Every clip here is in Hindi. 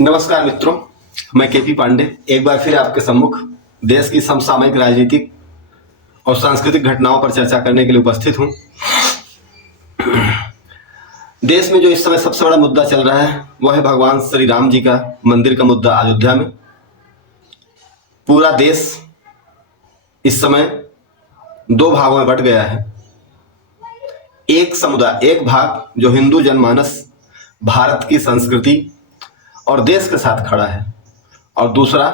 नमस्कार मित्रों, मैं केपी पांडे एक बार फिर आपके सम्मुख देश की समसामयिक राजनीतिक और सांस्कृतिक घटनाओं पर चर्चा करने के लिए उपस्थित हूं। देश में जो इस समय सबसे बड़ा मुद्दा चल रहा है वह है भगवान श्री राम जी का मंदिर का मुद्दा अयोध्या में। पूरा देश इस समय दो भागों में बंट गया है। एक समुदाय, एक भाग जो हिंदू जनमानस, भारत की संस्कृति और देश के साथ खड़ा है, और दूसरा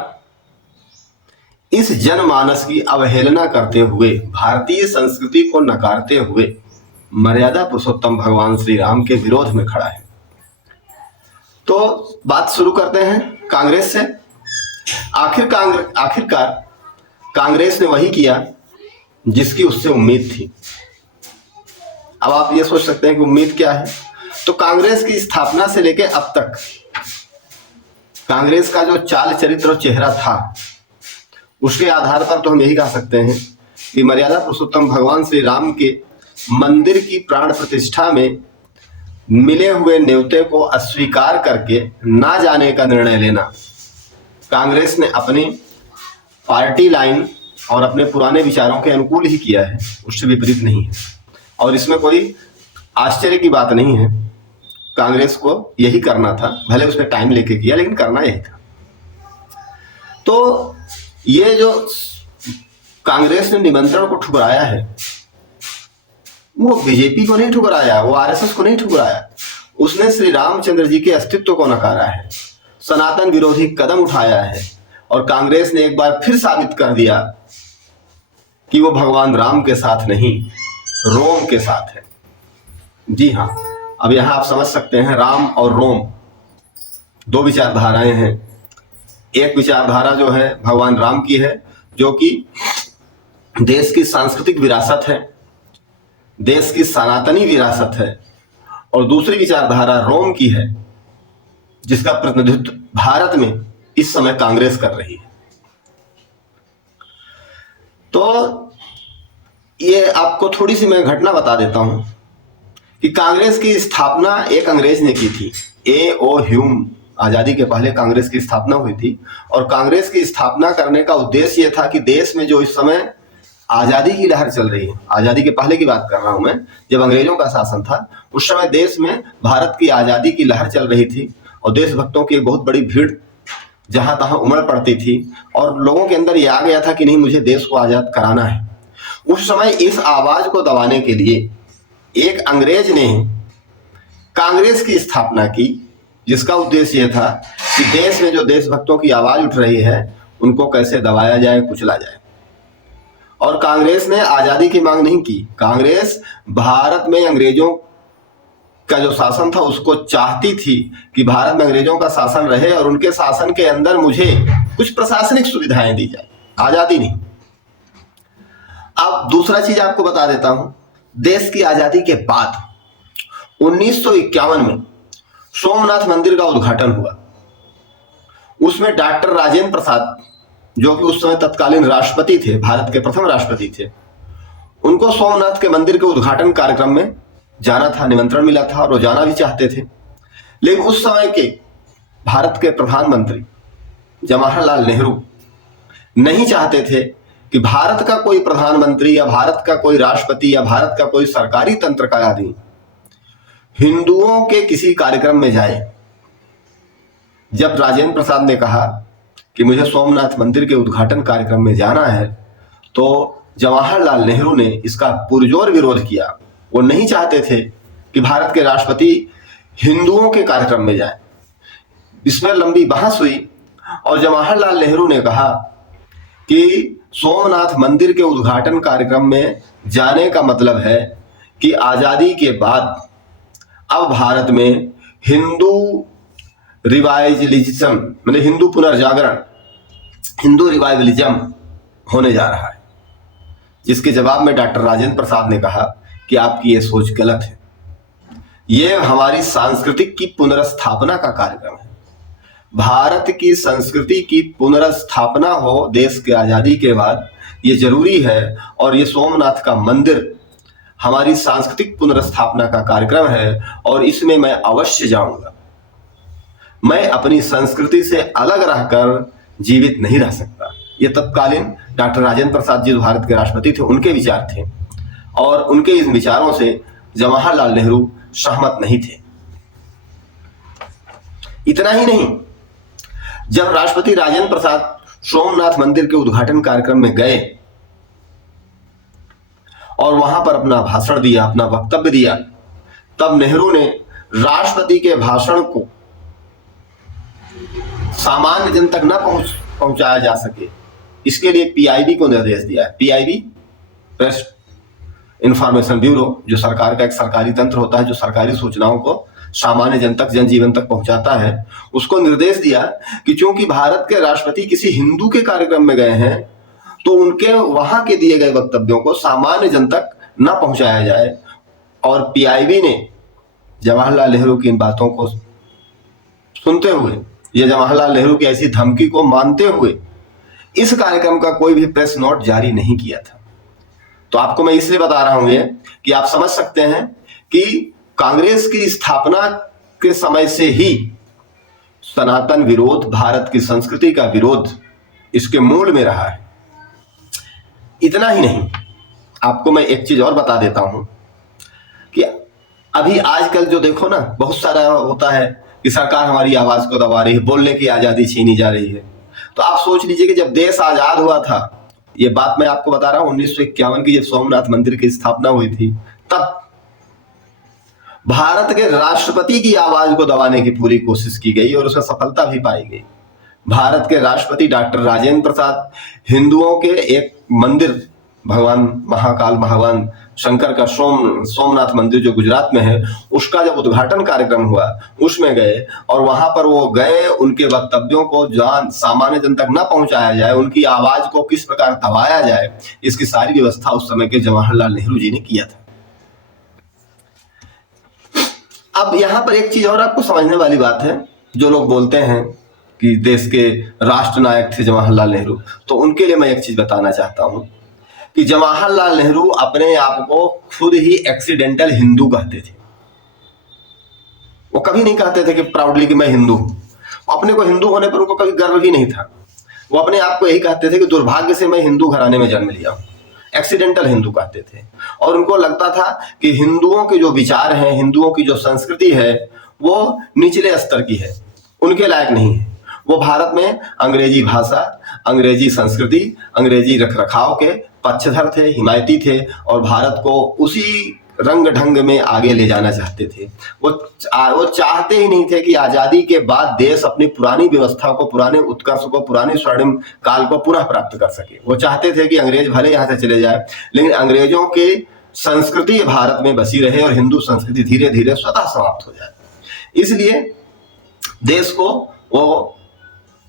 इस जनमानस की अवहेलना करते हुए, भारतीय संस्कृति को नकारते हुए मर्यादा पुरुषोत्तम भगवान श्री राम के विरोध में खड़ा है। तो बात शुरू करते हैं कांग्रेस से। आखिरकार कांग्रेस ने वही किया जिसकी उससे उम्मीद थी। अब आप ये सोच सकते हैं कि उम्मीद क्या है। तो कांग्रेस की स्थापना से लेकर अब तक कांग्रेस का जो चाल चरित्र और चेहरा था, उसके आधार पर तो हम यही कह सकते हैं कि मर्यादा पुरुषोत्तम भगवान श्री राम के मंदिर की प्राण प्रतिष्ठा में मिले हुए न्योते को अस्वीकार करके ना जाने का निर्णय लेना कांग्रेस ने अपनी पार्टी लाइन और अपने पुराने विचारों के अनुकूल ही किया है, उससे विपरीत नहीं है। और इसमें कोई आश्चर्य की बात नहीं है। कांग्रेस को यही करना था, भले उसने टाइम लेके किया, लेकिन करना यही था। तो ये जो कांग्रेस ने निमंत्रण को ठुकराया है, वो बीजेपी को नहीं ठुकराया, वो आरएसएस को नहीं ठुकराया, उसने श्री रामचंद्र जी के अस्तित्व को नकारा है, सनातन विरोधी कदम उठाया है। और कांग्रेस ने एक बार फिर साबित कर दिया कि वो भगवान राम के साथ नहीं, रोम के साथ है। जी हाँ, अब यहां आप समझ सकते हैं, राम और रोम दो विचारधाराएं हैं। एक विचारधारा जो है भगवान राम की है, जो कि देश की सांस्कृतिक विरासत है, देश की सनातनी विरासत है। और दूसरी विचारधारा रोम की है, जिसका प्रतिनिधित्व भारत में इस समय कांग्रेस कर रही है। तो ये आपको थोड़ी सी मैं घटना बता देता हूं कि कांग्रेस की स्थापना एक अंग्रेज ने की थी। A.O. ह्यूम, आजादी के पहले कांग्रेस की स्थापना हुई थी। और कांग्रेस की स्थापना करने का उद्देश्य यह था कि देश में जो इस समय आजादी की लहर चल रही है, आजादी के पहले की बात कर रहा हूं मैं, जब अंग्रेजों का शासन था, उस समय देश में भारत की आजादी की लहर चल रही थी और देशभक्तों की एक बहुत बड़ी भीड़ जहां तहां उमड़ पड़ती थी। और लोगों के अंदर यह आ गया था कि नहीं, मुझे देश को आजाद कराना है। उस समय इस आवाज को दबाने के लिए एक अंग्रेज ने कांग्रेस की स्थापना की, जिसका उद्देश्य यह था कि देश में जो देशभक्तों की आवाज उठ रही है उनको कैसे दबाया जाए, कुचला जाए। और कांग्रेस ने आजादी की मांग नहीं की। कांग्रेस भारत में अंग्रेजों का जो शासन था उसको चाहती थी कि भारत में अंग्रेजों का शासन रहे और उनके शासन के अंदर मुझे कुछ प्रशासनिक सुविधाएं दी जाए, आजादी नहीं। अब दूसरा चीज आपको बता देता हूं। देश की आजादी के बाद 1951 में सोमनाथ मंदिर का उद्घाटन हुआ। उसमें डॉक्टर राजेंद्र प्रसाद, जो कि उस समय तत्कालीन राष्ट्रपति थे, भारत के प्रथम राष्ट्रपति थे, उनको सोमनाथ के मंदिर के उद्घाटन कार्यक्रम में जाना था, निमंत्रण मिला था और वो जाना भी चाहते थे। लेकिन उस समय के भारत के प्रधानमंत्री जवाहरलाल नेहरू नहीं चाहते थे कि भारत का कोई प्रधानमंत्री या भारत का कोई राष्ट्रपति या भारत का कोई सरकारी तंत्र का आदमी हिंदुओं के किसी कार्यक्रम में जाए। जब राजेंद्र प्रसाद ने कहा कि मुझे सोमनाथ मंदिर के उद्घाटन कार्यक्रम में जाना है, तो जवाहरलाल नेहरू ने इसका पुरजोर विरोध किया। वो नहीं चाहते थे कि भारत के राष्ट्रपति हिंदुओं के कार्यक्रम में जाए। इसमें लंबी बहस हुई और जवाहरलाल नेहरू ने कहा कि सोमनाथ मंदिर के उद्घाटन कार्यक्रम में जाने का मतलब है कि आजादी के बाद अब भारत में हिंदू रिवाइवलिज्म, मतलब हिंदू पुनर्जागरण, हिंदू रिवाइवलिज्म होने जा रहा है। जिसके जवाब में डॉक्टर राजेंद्र प्रसाद ने कहा कि आपकी ये सोच गलत है, ये हमारी सांस्कृतिक की पुनर्स्थापना का कार्यक्रम है। भारत की संस्कृति की पुनर्स्थापना हो देश के आजादी के बाद, ये जरूरी है। और ये सोमनाथ का मंदिर हमारी सांस्कृतिक पुनर्स्थापना का कार्यक्रम है और इसमें मैं अवश्य जाऊंगा। मैं अपनी संस्कृति से अलग रहकर जीवित नहीं रह सकता। ये तत्कालीन डॉक्टर राजेंद्र प्रसाद जी जो भारत के राष्ट्रपति थे उनके विचार थे, और उनके इन विचारों से जवाहरलाल नेहरू सहमत नहीं थे। इतना ही नहीं, जब राष्ट्रपति राजेंद्र प्रसाद सोमनाथ मंदिर के उद्घाटन कार्यक्रम में गए और वहां पर अपना भाषण दिया, अपना वक्तव्य दिया, तब नेहरू ने राष्ट्रपति के भाषण को सामान्य जन तक न पहुंचाया जा सके, इसके लिए पीआईबी को निर्देश दिया है। पीआईबी, प्रेस इंफॉर्मेशन ब्यूरो, जो सरकार का एक सरकारी तंत्र होता है जो सरकारी सूचनाओं को सामान्य जन तक, जनजीवन तक पहुंचाता है, उसको निर्देश दिया कि चूंकि भारत के राष्ट्रपति किसी हिंदू के कार्यक्रम में गए हैं तो उनके वहां के दिए गए वक्तव्यों को सामान्य जन तक न पहुंचाया जाए। और पीआईबी ने जवाहरलाल नेहरू की इन बातों को सुनते हुए या जवाहरलाल नेहरू की ऐसी धमकी को मानते हुए इस कार्यक्रम का कोई भी प्रेस नोट जारी नहीं किया था। तो आपको मैं इसलिए बता रहा हूं ये कि आप समझ सकते हैं कि कांग्रेस की स्थापना के समय से ही सनातन विरोध, भारत की संस्कृति का विरोध इसके मूल में रहा है। इतना ही नहीं, आपको मैं एक चीज और बता देता हूं कि अभी आजकल जो देखो ना, बहुत सारा होता है कि सरकार हमारी आवाज को दबा रही है, बोलने की आजादी छीनी जा रही है। तो आप सोच लीजिए कि जब देश आजाद हुआ था, ये बात मैं आपको बता रहा हूं 1951 की, जब सोमनाथ मंदिर की स्थापना हुई थी, तब भारत के राष्ट्रपति की आवाज को दबाने की पूरी कोशिश की गई और उसमें सफलता भी पाई गई। भारत के राष्ट्रपति डॉक्टर राजेंद्र प्रसाद हिंदुओं के एक मंदिर, भगवान महाकाल, भगवान शंकर का सोमनाथ मंदिर जो गुजरात में है, उसका जब उद्घाटन कार्यक्रम हुआ उसमें गए और वहां पर वो गए, उनके वक्तव्यों को सामान्य जन तक न पहुंचाया जाए, उनकी आवाज को किस प्रकार दबाया जाए, इसकी सारी व्यवस्था उस समय के जवाहरलाल नेहरू जी ने किया था। अब यहां पर एक चीज और आपको समझने वाली बात है, जो लोग बोलते हैं कि देश के राष्ट्र नायक थे जवाहरलाल नेहरू, तो उनके लिए मैं एक चीज बताना चाहता हूं कि जवाहरलाल नेहरू अपने आप को खुद ही एक्सीडेंटल हिंदू कहते थे। वो कभी नहीं कहते थे कि प्राउडली कि मैं हिंदू हूं। अपने को हिंदू होने पर उनको कभी गर्व भी नहीं था। वो अपने आप को यही कहते थे कि दुर्भाग्य से मैं हिंदू घराने में जन्म लिया हूं। एक्सीडेंटल हिंदू कहते थे। और उनको लगता था कि हिंदुओं के जो विचार हैं, हिंदुओं की जो संस्कृति है, वो निचले स्तर की है, उनके लायक नहीं है। वो भारत में अंग्रेजी भाषा, अंग्रेजी संस्कृति, अंग्रेजी रखरखाव के पक्षधर थे, हिमायती थे और भारत को उसी रंग ढंग में आगे ले जाना चाहते थे। वो चाहते ही नहीं थे कि आजादी के बाद देश अपनी पुरानी व्यवस्था को, पुराने उत्कर्ष को, पुराने स्वर्णिम काल को पुनः प्राप्त कर सके। वो चाहते थे कि अंग्रेज भले यहाँ से चले जाए, लेकिन अंग्रेजों की संस्कृति भारत में बसी रहे और हिंदू संस्कृति धीरे धीरे स्वतः समाप्त हो जाए। इसलिए देश को वो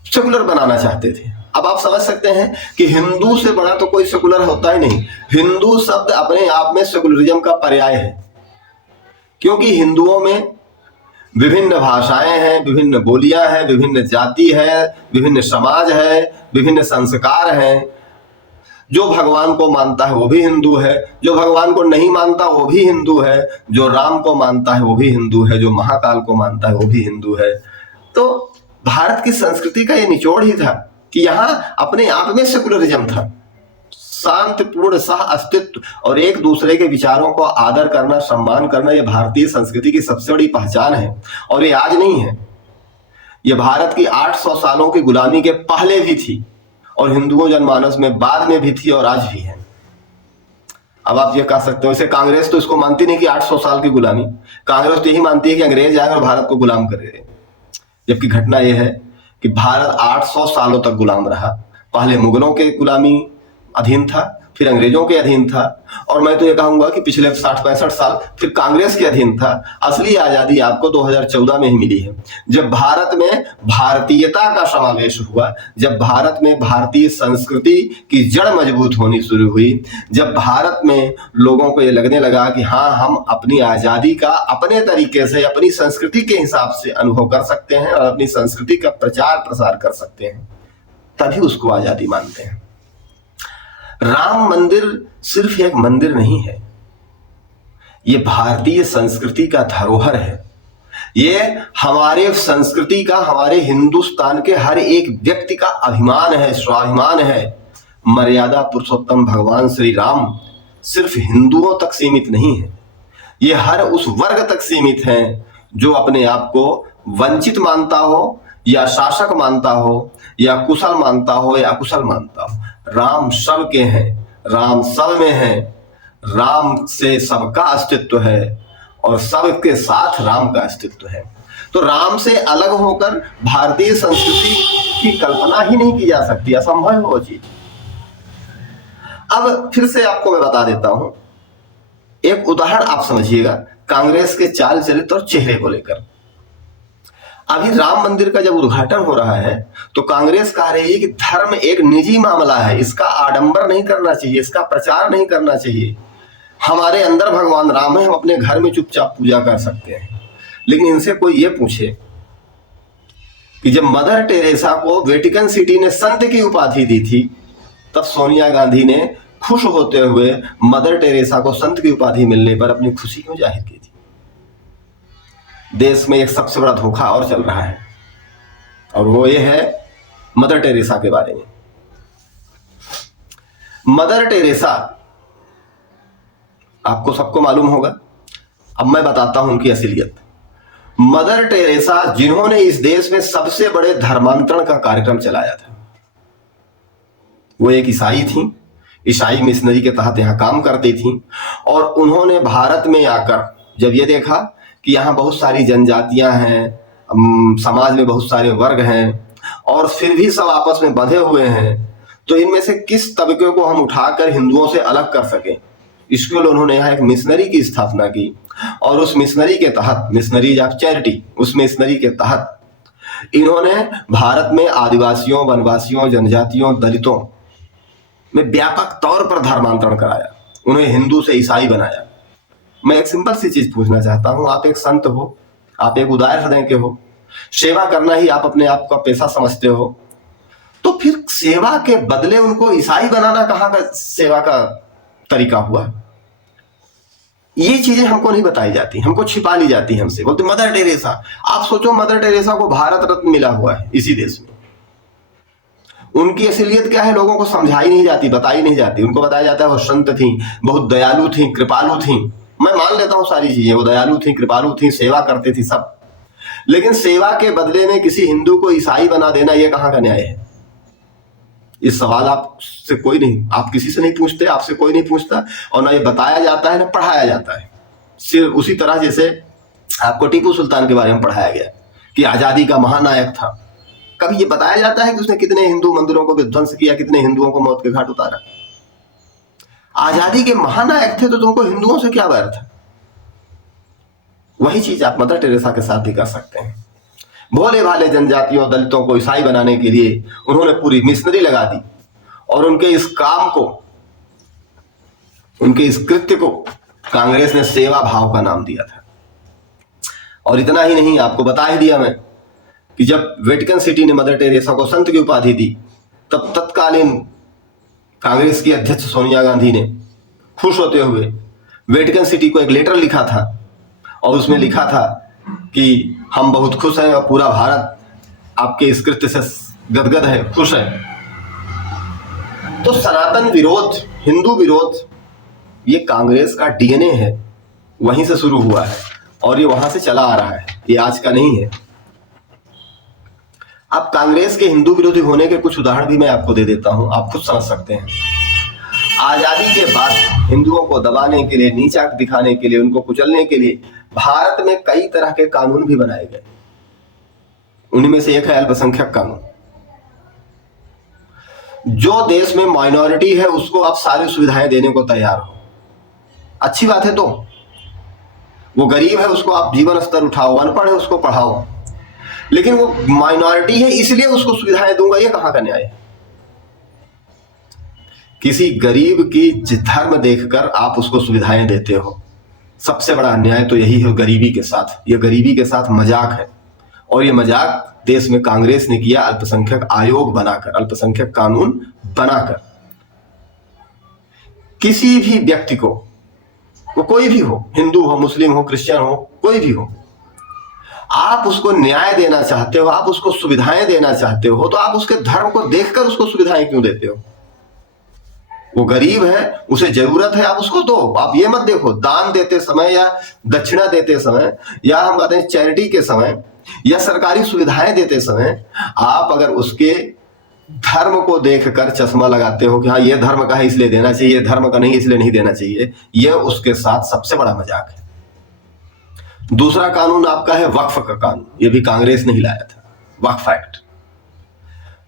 सेकुलर बनाना चाहते थे। अब आप समझ सकते हैं कि हिंदू से बड़ा तो कोई सेकुलर होता ही नहीं। हिंदू शब्द अपने आप में सेकुलरिज्म का पर्याय है, क्योंकि हिंदुओं में विभिन्न भाषाएं हैं, विभिन्न बोलियां हैं, विभिन्न जाति है, विभिन्न समाज है, विभिन्न संस्कार हैं। जो भगवान को मानता है वो भी हिंदू है, जो भगवान को नहीं मानता वो भी हिंदू है, जो राम को मानता है वो भी हिंदू है, जो महाकाल को मानता है वो भी हिंदू है। तो भारत की संस्कृति का ये निचोड़ ही था कि यहाँ अपने आप में सेकुलरिज्म था। शांतिपूर्ण सह अस्तित्व और एक दूसरे के विचारों को आदर करना, सम्मान करना, ये भारतीय संस्कृति की सबसे बड़ी पहचान है। और ये आज नहीं है, ये भारत की 800 सालों की गुलामी के पहले भी थी और हिंदुओं जनमानस में बाद में भी थी और आज भी है। अब आप ये कह सकते हो, इसे कांग्रेस तो इसको मानती नहीं कि 800 साल की गुलामी, कांग्रेस तो यही मानती है कि अंग्रेज आए और भारत को गुलाम कर रहे। जबकि घटना यह है कि भारत 800 सालों तक गुलाम रहा। पहले मुगलों के गुलामी अधीन था, फिर अंग्रेजों के अधीन था, और मैं तो ये कहूंगा कि पिछले 60-65 साल फिर कांग्रेस के अधीन था। असली आजादी आपको 2014 में ही मिली है, जब भारत में भारतीयता का समावेश हुआ, जब भारत में भारतीय संस्कृति की जड़ मजबूत होनी शुरू हुई, जब भारत में लोगों को ये लगने लगा कि हाँ, हम अपनी आजादी का अपने तरीके से, अपनी संस्कृति के हिसाब से अनुभव कर सकते हैं और अपनी संस्कृति का प्रचार प्रसार कर सकते हैं, तभी उसको आजादी मानते हैं। राम मंदिर सिर्फ एक मंदिर नहीं है, ये भारतीय संस्कृति का धरोहर है। ये हमारे संस्कृति का, हमारे हिंदुस्तान के हर एक व्यक्ति का अभिमान है, स्वाभिमान है। मर्यादा पुरुषोत्तम भगवान श्री राम सिर्फ हिंदुओं तक सीमित नहीं है, ये हर उस वर्ग तक सीमित है जो अपने आप को वंचित मानता हो या शासक मानता हो या कुशल मानता हो या अकुशल मानता हो। राम सबके हैं, राम सब में है, राम से सबका अस्तित्व है और सबके साथ राम का अस्तित्व है। तो राम से अलग होकर भारतीय संस्कृति की कल्पना ही नहीं की जा सकती, असंभव है वो चीज। अब फिर से आपको मैं बता देता हूं एक उदाहरण, आप समझिएगा कांग्रेस के चाल चलित और चेहरे को लेकर। अभी राम मंदिर का जब उद्घाटन हो रहा है तो कांग्रेस कह रही है कि धर्म एक निजी मामला है, इसका आडंबर नहीं करना चाहिए, इसका प्रचार नहीं करना चाहिए। हमारे अंदर भगवान राम है, हम अपने घर में चुपचाप पूजा कर सकते हैं। लेकिन इनसे कोई ये पूछे कि जब मदर टेरेसा को वेटिकन सिटी ने संत की उपाधि दी थी, तब सोनिया गांधी ने खुश होते हुए मदर टेरेसा को संत की उपाधि मिलने पर अपनी खुशी क्यों जाहिर की थी? देश में एक सबसे बड़ा धोखा और चल रहा है और वो ये है मदर टेरेसा के बारे में। मदर टेरेसा आपको सबको मालूम होगा, अब मैं बताता हूं उनकी असलियत। मदर टेरेसा जिन्होंने इस देश में सबसे बड़े धर्मांतरण का कार्यक्रम चलाया था, वो एक ईसाई थी, ईसाई मिशनरी के तहत यहां काम करती थी। और उन्होंने भारत में आकर जब ये देखा कि यहाँ बहुत सारी जनजातियां हैं, समाज में बहुत सारे वर्ग हैं और फिर भी सब आपस में बंधे हुए हैं, तो इनमें से किस तबके को हम उठाकर हिंदुओं से अलग कर सकें, इसके लिए उन्होंने यहाँ एक मिशनरी की स्थापना की। और उस मिशनरी के तहत, मिशनरीज ऑफ चैरिटी, उस मिशनरी के तहत इन्होंने भारत में आदिवासियों, वनवासियों, जनजातियों, दलितों में व्यापक तौर पर धर्मांतरण कराया, उन्हें हिंदू से ईसाई बनाया। मैं एक सिंपल सी चीज पूछना चाहता हूं, आप एक संत हो, आप एक उदार हृदय के हो, सेवा करना ही आप अपने आप का पेशा समझते हो, तो फिर सेवा के बदले उनको ईसाई बनाना कहाँ का सेवा का तरीका हुआ? ये चीजें हमको नहीं बताई जाती, हमको छिपा ली जाती है हमसे। बोलते मदर टेरेसा, आप सोचो मदर टेरेसा को भारत रत्न मिला हुआ है इसी देश में, उनकी असलियत क्या है लोगों को समझाई नहीं जाती, बताई नहीं जाती। उनको बताया जाता है वो संत थी, बहुत दयालु थी, कृपालु थी। मैं मान लेता हूं सारी चीजें, वो दयालु थी, कृपालु थी, सेवा करती थी सब, लेकिन सेवा के बदले में किसी हिंदू को ईसाई बना देना ये कहां का न्याय है? इस सवाल आपसे कोई नहीं, आप किसी से नहीं पूछते, आपसे कोई नहीं पूछता और ना ये बताया जाता है ना पढ़ाया जाता है। सिर्फ उसी तरह जैसे आपको टीपू सुल्तान के बारे में पढ़ाया गया कि आजादी का महानायक था, कभी ये बताया जाता है कि उसने कितने हिंदू मंदिरों को विध्वंस किया, कितने हिंदुओं को मौत के घाट उतारा? आजादी के महानायक थे तो तुमको हिंदुओं से क्या वैर था? वही चीज आप मदर टेरेसा के साथ भी कर सकते हैं। भोले भाले जनजातियों, दलितों को ईसाई बनाने के लिए उन्होंने पूरी मिशनरी लगा दी और उनके इस काम को, उनके इस कृत्य को कांग्रेस ने सेवा भाव का नाम दिया था। और इतना ही नहीं, आपको बता ही दिया मैं कि जब वेटिकन सिटी ने मदर टेरेसा को संत की उपाधि दी, तब तत्कालीन कांग्रेस की अध्यक्ष सोनिया गांधी ने खुश होते हुए वेटिकन सिटी को एक लेटर लिखा था और उसमें लिखा था कि हम बहुत खुश हैं और पूरा भारत आपके इस कृत्य से गदगद है, खुश है। तो सनातन विरोध, हिंदू विरोध, ये कांग्रेस का डीएनए है, वहीं से शुरू हुआ है और ये वहां से चला आ रहा है, ये आज का नहीं है। अब कांग्रेस के हिंदू विरोधी होने के कुछ उदाहरण भी मैं आपको दे देता हूं, आप खुद समझ सकते हैं। आजादी के बाद हिंदुओं को दबाने के लिए, नीचा दिखाने के लिए, उनको कुचलने के लिए भारत में कई तरह के कानून भी बनाए गए। उनमें से एक है अल्पसंख्यक कानून। जो देश में माइनॉरिटी है उसको आप सारी सुविधाएं देने को तैयार हो, अच्छी बात है। तो वो गरीब है उसको आप जीवन स्तर उठाओ, अनपढ़ है उसको पढ़ाओ, लेकिन वो माइनॉरिटी है इसलिए उसको सुविधाएं दूंगा, ये कहां का न्याय है? किसी गरीब की धर्म देखकर आप उसको सुविधाएं देते हो, सबसे बड़ा अन्याय तो यही है गरीबी के साथ। ये गरीबी के साथ मजाक है और ये मजाक देश में कांग्रेस ने किया अल्पसंख्यक आयोग बनाकर, अल्पसंख्यक कानून बनाकर। किसी भी व्यक्ति को, वो कोई भी हो, हिंदू हो, मुस्लिम हो, क्रिश्चियन हो, कोई भी हो, आप उसको न्याय देना चाहते हो, आप उसको सुविधाएं देना चाहते हो, तो आप उसके धर्म को देखकर उसको सुविधाएं क्यों देते हो? वो गरीब है, उसे जरूरत है, आप उसको दो। आप ये मत देखो दान देते समय या दक्षिणा देते समय या हम कहते हैं चैरिटी के समय या सरकारी सुविधाएं देते समय आप अगर उसके धर्म को देखकर चश्मा लगाते हो कि हाँ ये धर्म का है इसलिए देना चाहिए, ये धर्म का नहीं इसलिए नहीं देना चाहिए, यह उसके साथ सबसे बड़ा मजाक है। दूसरा कानून आपका है वक्फ का कानून, ये भी कांग्रेस ने ही लाया था, वक्फ एक्ट।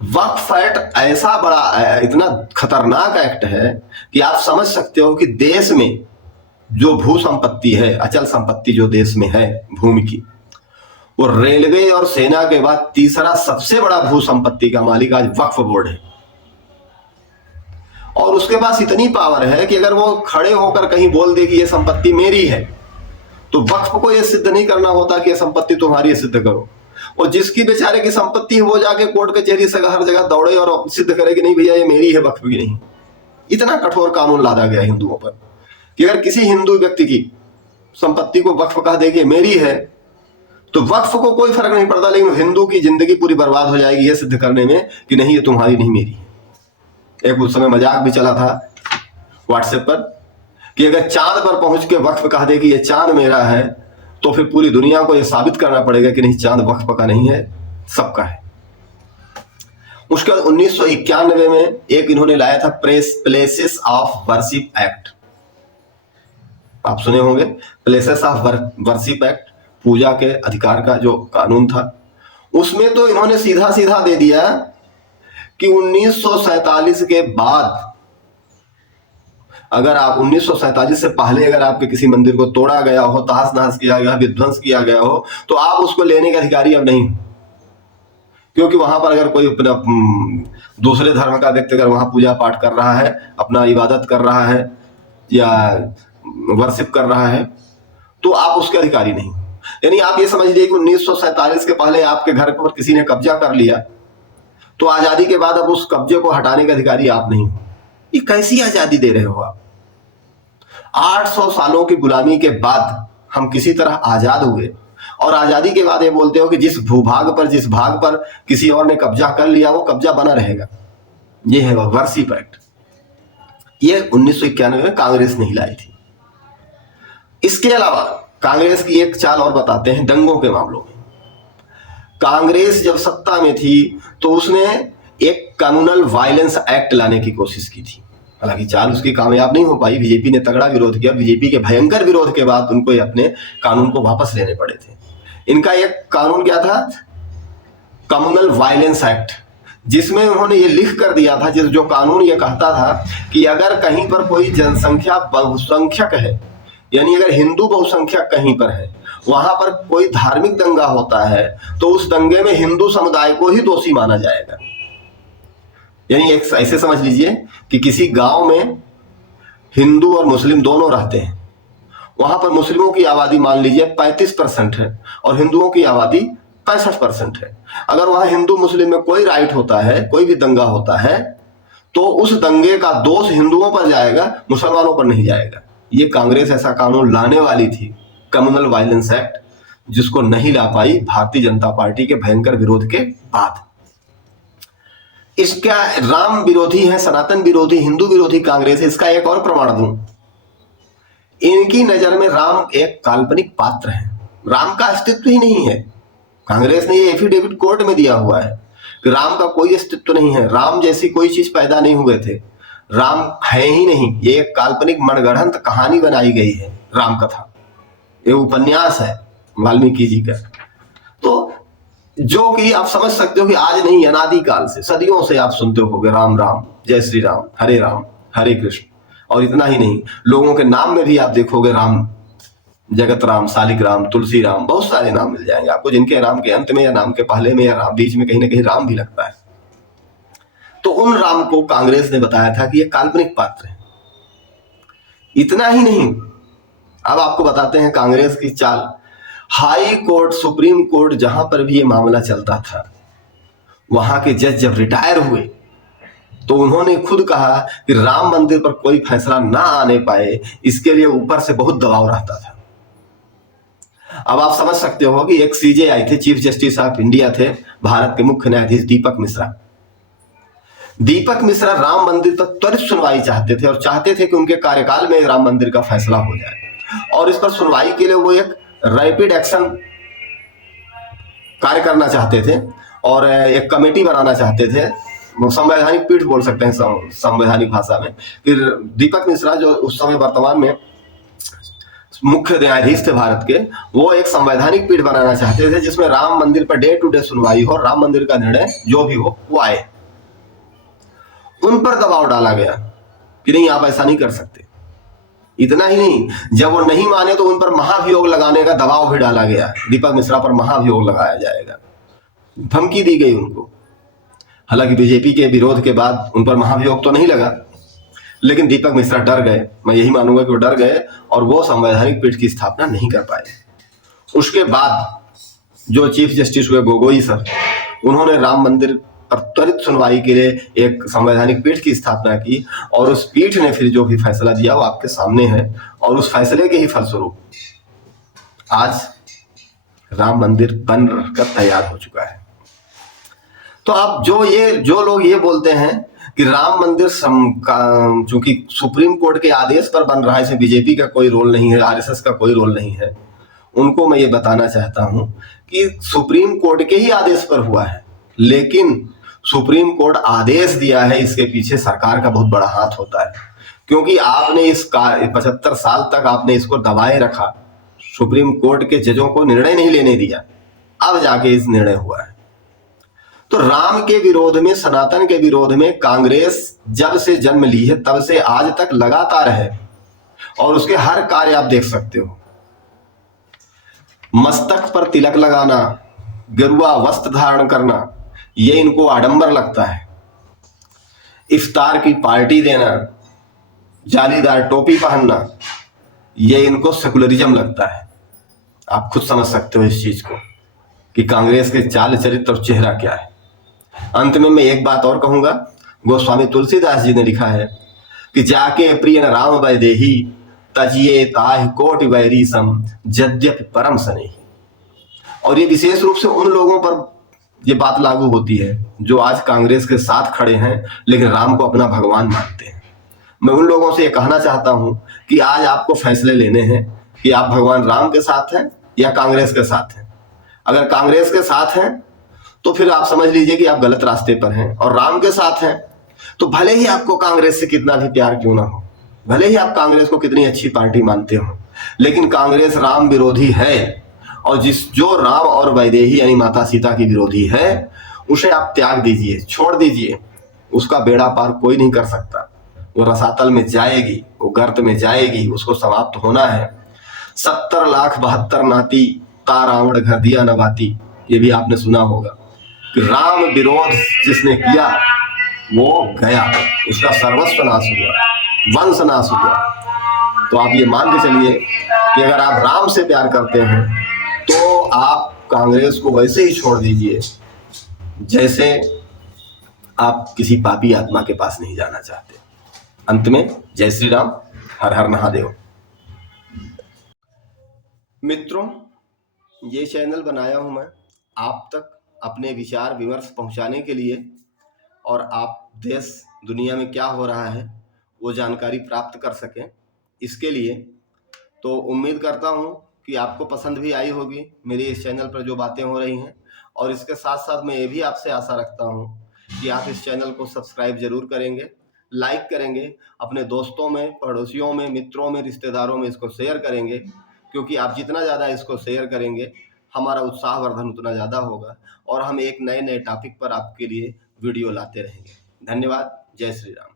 वक्फ एक्ट ऐसा बड़ा इतना खतरनाक एक्ट है कि आप समझ सकते हो कि देश में जो भू संपत्ति है, अचल संपत्ति जो देश में है भूमि की, वो रेलवे और सेना के बाद तीसरा सबसे बड़ा भू संपत्ति का मालिक आज वक्फ बोर्ड है। और उसके पास इतनी पावर है कि अगर वो खड़े होकर कहीं बोल दे कि ये संपत्ति मेरी है, तो वक्फ को यह सिद्ध नहीं करना होता कि यह संपत्ति तुम्हारी है, सिद्ध करो। और जिसकी बेचारे की संपत्ति है वो जाके कोर्ट कचहरी से हर जगह दौड़े और सिद्ध करे कि नहीं भैया ये मेरी है, वक्फ की नहीं। इतना कठोर कानून लादा गया हिंदुओं पर कि अगर किसी हिंदू व्यक्ति की संपत्ति को वक्फ कह दे कि मेरी है, तो वक्फ को कोई फर्क नहीं पड़ता, लेकिन हिंदू की जिंदगी पूरी बर्बाद हो जाएगी यह सिद्ध करने में कि नहीं ये तुम्हारी नहीं मेरी है। एक उस समय मजाक भी चला था व्हाट्सएप पर कि अगर चांद पर पहुंच के वक्फ कह दे कि ये चांद मेरा है, तो फिर पूरी दुनिया को यह साबित करना पड़ेगा कि नहीं चांद वक्फ का नहीं है, सबका है। उसके बाद 1991 में एक इन्होंने लाया था प्लेसेस ऑफ वर्शिप एक्ट, आप सुने होंगे, प्लेसेस ऑफ वर्शिप एक्ट, पूजा के अधिकार का जो कानून था। उसमें तो इन्होंने सीधा सीधा दे दिया कि 1947 के बाद अगर आप 1947 से पहले अगर आपके किसी मंदिर को तोड़ा गया हो, तहस नहस किया गया, विध्वंस किया गया हो, तो आप उसको लेने के अधिकारी अब नहीं, क्योंकि वहां पर अगर कोई अपना दूसरे धर्म का व्यक्ति अगर वहां पूजा पाठ कर रहा है, अपना इबादत कर रहा है या वर्शिप कर रहा है, तो आप उसके अधिकारी नहीं। यानी आप ये समझ लीजिए कि 1947 के पहले आपके घर पर किसी ने कब्जा कर लिया, तो आजादी के बाद अब उस कब्जे को हटाने के अधिकारी आप नहीं हो। ये कैसी आजादी दे रहे हो आप? 800 सालों की गुलामी के बाद हम किसी तरह आजाद हुए और आजादी के बाद ये बोलते हो कि जिस भूभाग पर, जिस भाग पर किसी और ने कब्जा कर लिया वो कब्जा बना रहेगा। ये है वर्शिप एक्ट। ये 1991 में कांग्रेस ने लाई थी। इसके अलावा कांग्रेस की एक चाल और बताते हैं दंगों के मामलों में। कांग्रेस जब सत्ता में थी तो उसने एक कम्युनल वायलेंस एक्ट लाने की कोशिश की थी, हालांकि चाल उसकी कामयाब नहीं हो पाई। बीजेपी ने तगड़ा विरोध किया, बीजेपी के भयंकर विरोध के बाद उनको अपने कानून को वापस लेने पड़े थे। इनका एक कानून क्या था, कम्युनल वायलेंस एक्ट, जिसमें उन्होंने ये लिख कर दिया था, जो कानून ये कहता था कि अगर कहीं पर कोई जनसंख्या बहुसंख्यक है, यानी अगर हिंदू बहुसंख्यक कहीं पर है, वहां पर कोई धार्मिक दंगा होता है, तो उस दंगे में हिंदू समुदाय को ही दोषी माना जाएगा। यानी एक ऐसे समझ लीजिए कि किसी गांव में हिंदू और मुस्लिम दोनों रहते हैं, वहां पर मुस्लिमों की आबादी मान लीजिए 35% है और हिंदुओं की आबादी 65% है। अगर वहां हिंदू मुस्लिम में कोई राइट होता है, कोई भी दंगा होता है, तो उस दंगे का दोष हिंदुओं पर जाएगा, मुसलमानों पर नहीं जाएगा। ये कांग्रेस ऐसा कानून लाने वाली थी, कम्युनल वायलेंस एक्ट, जिसको नहीं ला पाई भारतीय जनता पार्टी के भयंकर विरोध के बाद। इसका राम विरोधी है, सनातन विरोधी, हिंदू विरोधी कांग्रेस। इसका एक और प्रमाण दूं, इनकी नजर में राम एक काल्पनिक पात्र है, राम का अस्तित्व ही नहीं है। कांग्रेस ने ये एफिडेविट कोर्ट में दिया हुआ है कि राम का कोई अस्तित्व नहीं है, राम जैसी कोई चीज पैदा नहीं हुए थे, राम है ही नहीं, ये एक काल्पनिक मनगढ़ंत कहानी बनाई गई है, राम कथा, ये उपन्यास है वाल्मीकि जी का। तो जो कि आप समझ सकते हो कि आज नहीं, अनादिकाल से, सदियों से आप सुनते होगे राम राम, जय श्री राम, हरे कृष्ण। और इतना ही नहीं, लोगों के नाम में भी आप देखोगे राम, जगत राम, शालिक राम, तुलसी राम, बहुत सारे नाम मिल जाएंगे आपको, जिनके नाम के अंत में या नाम के पहले में या राम बीच में कहीं ना कहीं राम भी लगता है। तो उन राम को कांग्रेस ने बताया था कि ये काल्पनिक पात्र है। इतना ही नहीं, अब आपको बताते हैं कांग्रेस की चाल। हाई कोर्ट, सुप्रीम कोर्ट, जहां पर भी ये मामला चलता था, वहां के जज जब रिटायर हुए तो उन्होंने खुद कहा कि राम मंदिर पर कोई फैसला ना आने पाए, इसके लिए ऊपर से बहुत दबाव रहता था। अब आप समझ सकते हो कि एक सीजे आई थे, चीफ जस्टिस ऑफ इंडिया थे, भारत के मुख्य न्यायाधीश दीपक मिश्रा। दीपक मिश्रा राम मंदिर पर त्वरित सुनवाई चाहते थे और चाहते थे कि उनके कार्यकाल में राम मंदिर का फैसला हो जाए, और इस पर सुनवाई के लिए वो एक रैपिड एक्शन कार्य करना चाहते थे और एक कमेटी बनाना चाहते थे, वो संवैधानिक पीठ बोल सकते हैं संवैधानिक भाषा में। फिर दीपक मिश्रा जो उस समय वर्तमान में मुख्य न्यायाधीश थे भारत के, वो एक संवैधानिक पीठ बनाना चाहते थे जिसमें राम मंदिर पर डे टू डे सुनवाई हो, राम मंदिर का निर्णय जो भी हो वो आए। उन पर दबाव डाला गया कि नहीं, आप ऐसा नहीं कर सकते। इतना ही नहीं, जब वो नहीं माने तो उन पर महाभियोग लगाने का दबाव भी डाला गया, दीपक मिश्रा पर महाभियोग लगाया जाएगा, धमकी दी गई उनको। हालांकि बीजेपी के विरोध के बाद उन पर महाभियोग तो नहीं लगा, लेकिन दीपक मिश्रा डर गए। मैं यही मानूंगा कि वो डर गए और वो संवैधानिक पीठ की स्थापना नहीं कर पाए। उसके बाद जो चीफ जस्टिस हुए गोगोई सर, उन्होंने राम मंदिर पर त्वरित सुनवाई के लिए एक संवैधानिक पीठ की स्थापना की और उस पीठ ने फिर जो भी फैसला दिया वो आपके सामने है, और उस फैसले के ही फलस्वरूप आज राम मंदिर बनकर तैयार हो चुका है। तो आप जो लोग ये बोलते हैं कि राम मंदिर चूंकि सुप्रीम कोर्ट के आदेश पर बन रहा है, इसमें बीजेपी का कोई रोल नहीं है, आरएसएस का कोई रोल नहीं है, उनको मैं ये बताना चाहता हूं कि सुप्रीम कोर्ट के ही आदेश पर हुआ है, लेकिन सुप्रीम कोर्ट आदेश दिया है, इसके पीछे सरकार का बहुत बड़ा हाथ होता है, क्योंकि आपने इस 75 साल तक आपने इसको दबाए रखा, सुप्रीम कोर्ट के जजों को निर्णय नहीं लेने दिया, अब जाके इस निर्णय हुआ है। तो राम के विरोध में, सनातन के विरोध में कांग्रेस जब से जन्म ली है तब से आज तक लगातार है, और उसके हर कार्य आप देख सकते हो। मस्तक पर तिलक लगाना, गेरुआ वस्त्र धारण करना, ये इनको आडंबर लगता है। इफ्तार की पार्टी देना, जालीदार टोपी पहनना, ये इनको सेकुलरिज्म लगता है। आप खुद समझ सकते हो इस चीज को कि कांग्रेस के चाल चरित्र और चेहरा क्या है। अंत में मैं एक बात और कहूंगा, गोस्वामी तुलसीदास जी ने लिखा है कि जाके प्रिय राम वैदेही तजिए ताहि कोटि वैरी सम यद्यपि परम सनेही। और ये विशेष रूप से उन लोगों पर ये बात लागू होती है जो आज कांग्रेस के साथ खड़े हैं लेकिन राम को अपना भगवान मानते हैं। मैं उन लोगों से ये कहना चाहता हूं कि आज आपको फैसले लेने हैं कि आप भगवान राम के साथ हैं या कांग्रेस के साथ हैं। अगर कांग्रेस के साथ हैं तो फिर आप समझ लीजिए कि आप गलत रास्ते पर हैं, और राम के साथ हैं तो भले ही आपको कांग्रेस से कितना भी प्यार क्यों ना हो, भले ही आप कांग्रेस को कितनी अच्छी पार्टी मानते हो, लेकिन कांग्रेस राम विरोधी है, और जो राम और वैदेही यानी माता सीता की विरोधी है उसे आप त्याग दीजिए, छोड़ दीजिए। उसका बेड़ा पार कोई नहीं कर सकता। वो रसातल में जाएगी, वो गर्त में जाएगी, उसको समाप्त होना है। 70,72,000 नाती ता रावण घर दिया न बाती, ये भी आपने सुना होगा कि राम विरोध जिसने किया वो गया, उसका सर्वस्व नाश हुआ, वंश नाश हुआ। तो आप ये मान के चलिए कि अगर आप राम से प्यार करते हैं तो आप कांग्रेस को वैसे ही छोड़ दीजिए जैसे आप किसी पापी आत्मा के पास नहीं जाना चाहते। अंत में जय श्री राम, हर हर महादेव। मित्रों, ये चैनल बनाया हूं मैं आप तक अपने विचार विमर्श पहुंचाने के लिए, और आप देश दुनिया में क्या हो रहा है वो जानकारी प्राप्त कर सकें, इसके लिए। तो उम्मीद करता हूं कि आपको पसंद भी आई होगी मेरी इस चैनल पर जो बातें हो रही हैं, और इसके साथ साथ मैं ये भी आपसे आशा रखता हूं कि आप इस चैनल को सब्सक्राइब जरूर करेंगे, लाइक करेंगे, अपने दोस्तों में, पड़ोसियों में, मित्रों में, रिश्तेदारों में इसको शेयर करेंगे, क्योंकि आप जितना ज़्यादा इसको शेयर करेंगे हमारा उत्साहवर्धन उतना ज़्यादा होगा, और हम एक नए नए टॉपिक पर आपके लिए वीडियो लाते रहेंगे। धन्यवाद। जय श्री राम।